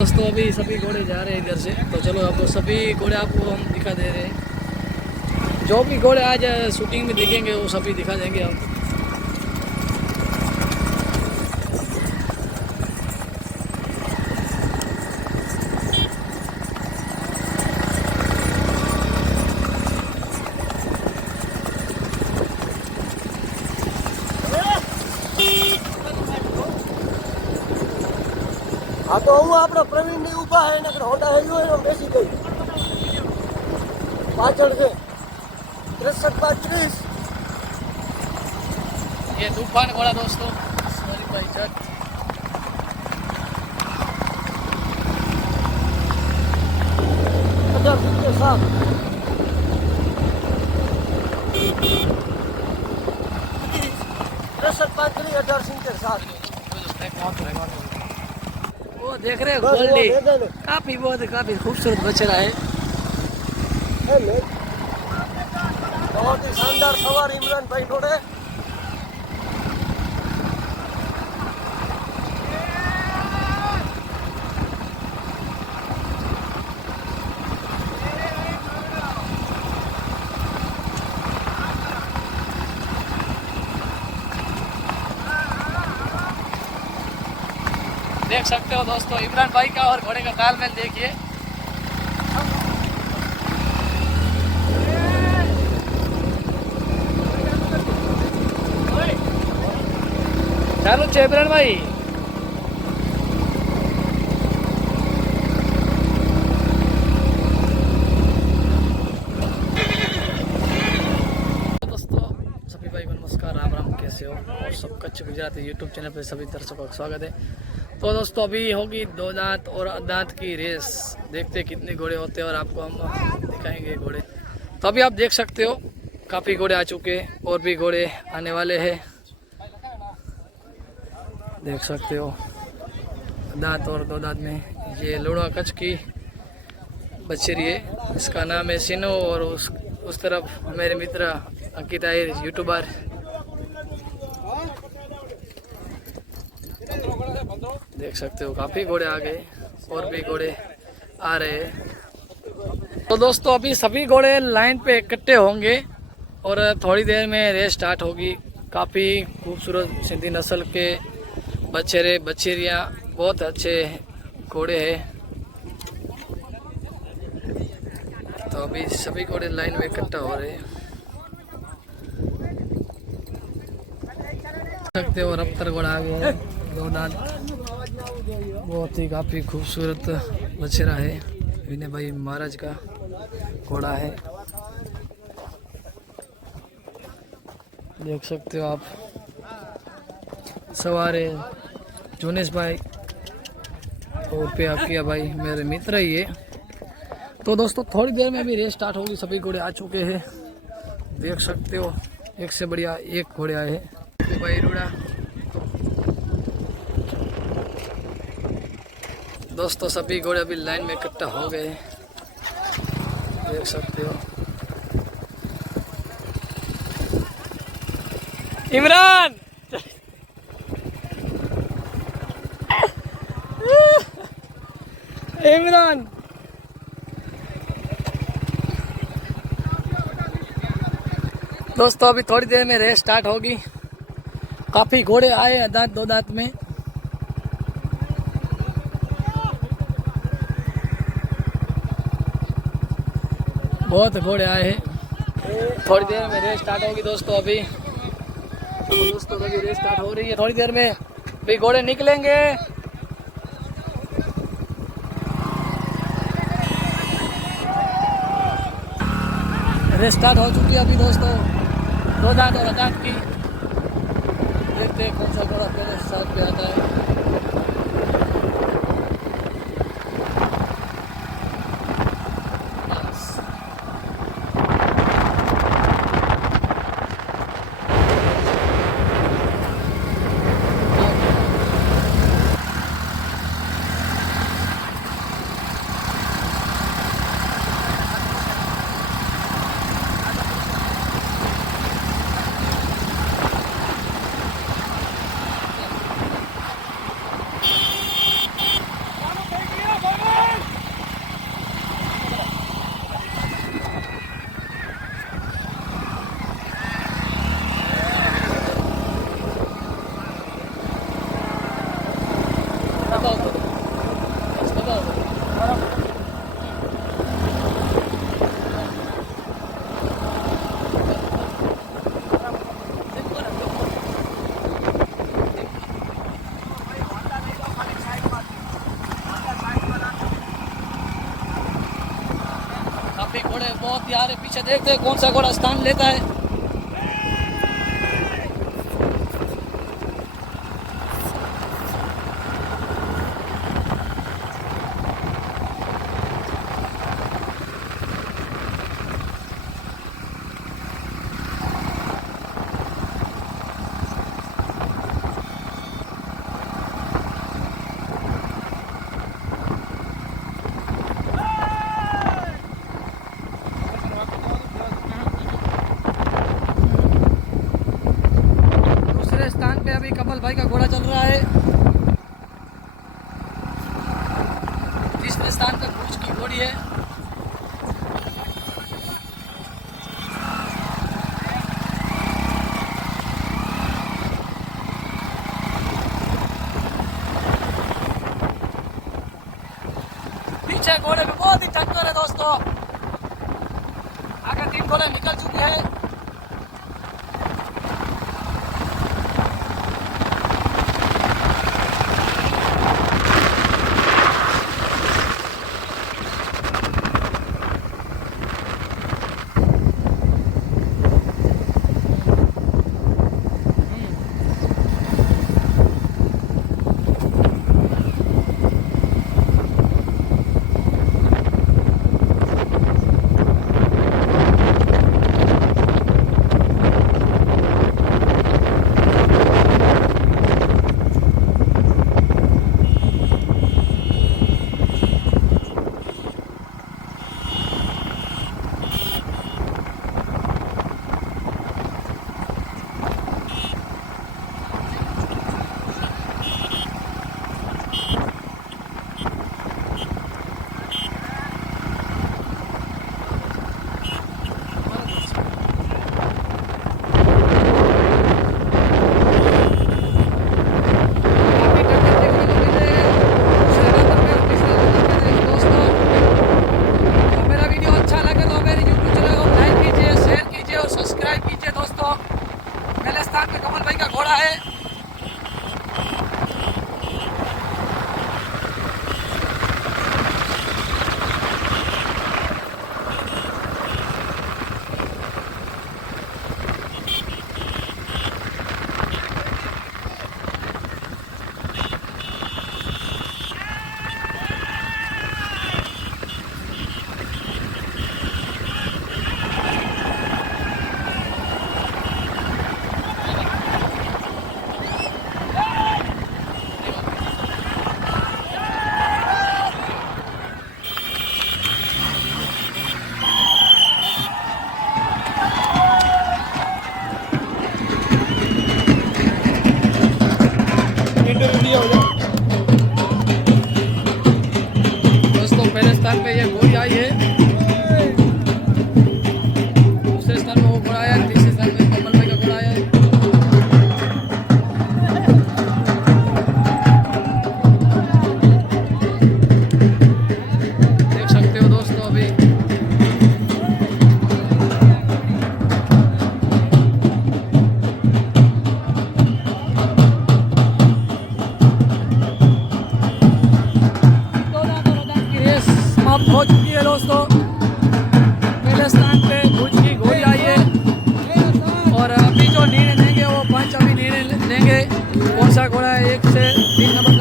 दोस्तों अभी सभी घोड़े जा रहे हैं इधर से, तो चलो आपको सभी घोड़े आपको हम दिखा दे रहे हैं। जो भी घोड़े आज शूटिंग में दिखेंगे वो सभी दिखा देंगे आपको। हाँ तो હું આપણો પ્રવીણ ની ઊભા હે ને હોન્ડા હેલ્યો એનો બેસી ગઈ પાછળ છે 63 ये तूफान घोड़ा दोस्तों सॉरी भाई जट અઢાર સિત્તેર સાત 63 18 18 वो देख रहे हो गोल्डी काफी काफी खूबसूरत बछड़ा है। बहुत ही शानदार सवार इमरान भाई जोड़े। देख सकते हो दोस्तों इमरान भाई का और घोड़े का तालमेल देखिए। चालू છે इमरान भाई। दोस्तों सभी भाई को नमस्कार, राम राम, कैसे हो? और सब कच्छ गुजराती यूट्यूब चैनल पे सभी दर्शकों का स्वागत है। तो दोस्तों अभी होगी दो दांत और दांत की रेस, देखते कितने घोड़े होते हैं और आपको हम दिखाएंगे घोड़े। तो अभी आप देख सकते हो काफ़ी घोड़े आ चुके हैं और भी घोड़े आने वाले हैं। देख सकते हो दांत और दो दांत में ये लुणवा कच्छ की बछेरी है, इसका नाम है सिनो। और उस तरफ मेरे मित्र अंकित आहिर यूट्यूबर। देख सकते हो काफ़ी घोड़े आ गए और भी घोड़े आ रहे हैं। तो दोस्तों अभी सभी घोड़े लाइन पे इकट्ठे होंगे और थोड़ी देर में रेस स्टार्ट होगी। काफ़ी खूबसूरत सिंधी नस्ल के बछेरे बछेरियाँ बहुत अच्छे घोड़े हैं। तो अभी सभी घोड़े लाइन में इकट्ठा हो रहे हैं। देख सकते हो रफ्तार घोड़ा आ गया है, दो दांत, बहुत ही काफ़ी खूबसूरत बछेरा है। विनय भाई महाराज का घोड़ा है, देख सकते हो आप। सवारे जुनेश भाई और पे अकिया भाई मेरे मित्र ही है। तो दोस्तों थोड़ी देर में भी रेस स्टार्ट होगी, सभी घोड़े आ चुके हैं। देख सकते हो एक से बढ़िया एक घोड़े आए हैं। भाई रूड़ा दोस्तों सभी घोड़े अभी लाइन में इकट्ठा हो गए, देख सकते हो। इमरान इमरान दोस्तों अभी थोड़ी देर में रेस स्टार्ट होगी। काफी घोड़े आए दांत दो दांत में। बहुत घोड़े आए हैं। थोड़ी देर में रेस स्टार्ट होगी दोस्तों। अभी दोस्तों अभी रेस स्टार्ट हो रही है, थोड़ी देर में भी घोड़े निकलेंगे। रेस स्टार्ट हो चुकी है अभी दोस्तों, दो दांत और दांत की। देखते हैं कौन सा घोड़ा पहले साथ पे आता है। घोड़े बहुत यार पीछे देखते हैं कौन सा घोड़ा स्थान लेता है। स्थान पे अभी कमल भाई का घोड़ा चल रहा है। तीसरे स्थान पर भुज की घोड़ी है। पीछे घोड़े में बहुत ही टक्कर है दोस्तों। आगे 3 घोड़े निकल चुके हैं। दोस्तों पहले स्थान पे ये घोड़ी आई है। दूसरे स्थान में वो घोड़ा आया। तीसरे स्थान में कमल भाई का घोड़ा आया है। देख सकते हो दोस्तों अभी हो चुकी है दोस्तों। पहले स्थान पे भुज की घोड़ी आई है और अभी जो निर्णय लेंगे वो 5 अभी निर्णय लेंगे कौन सा घोड़ा है 1 से 3 नंबर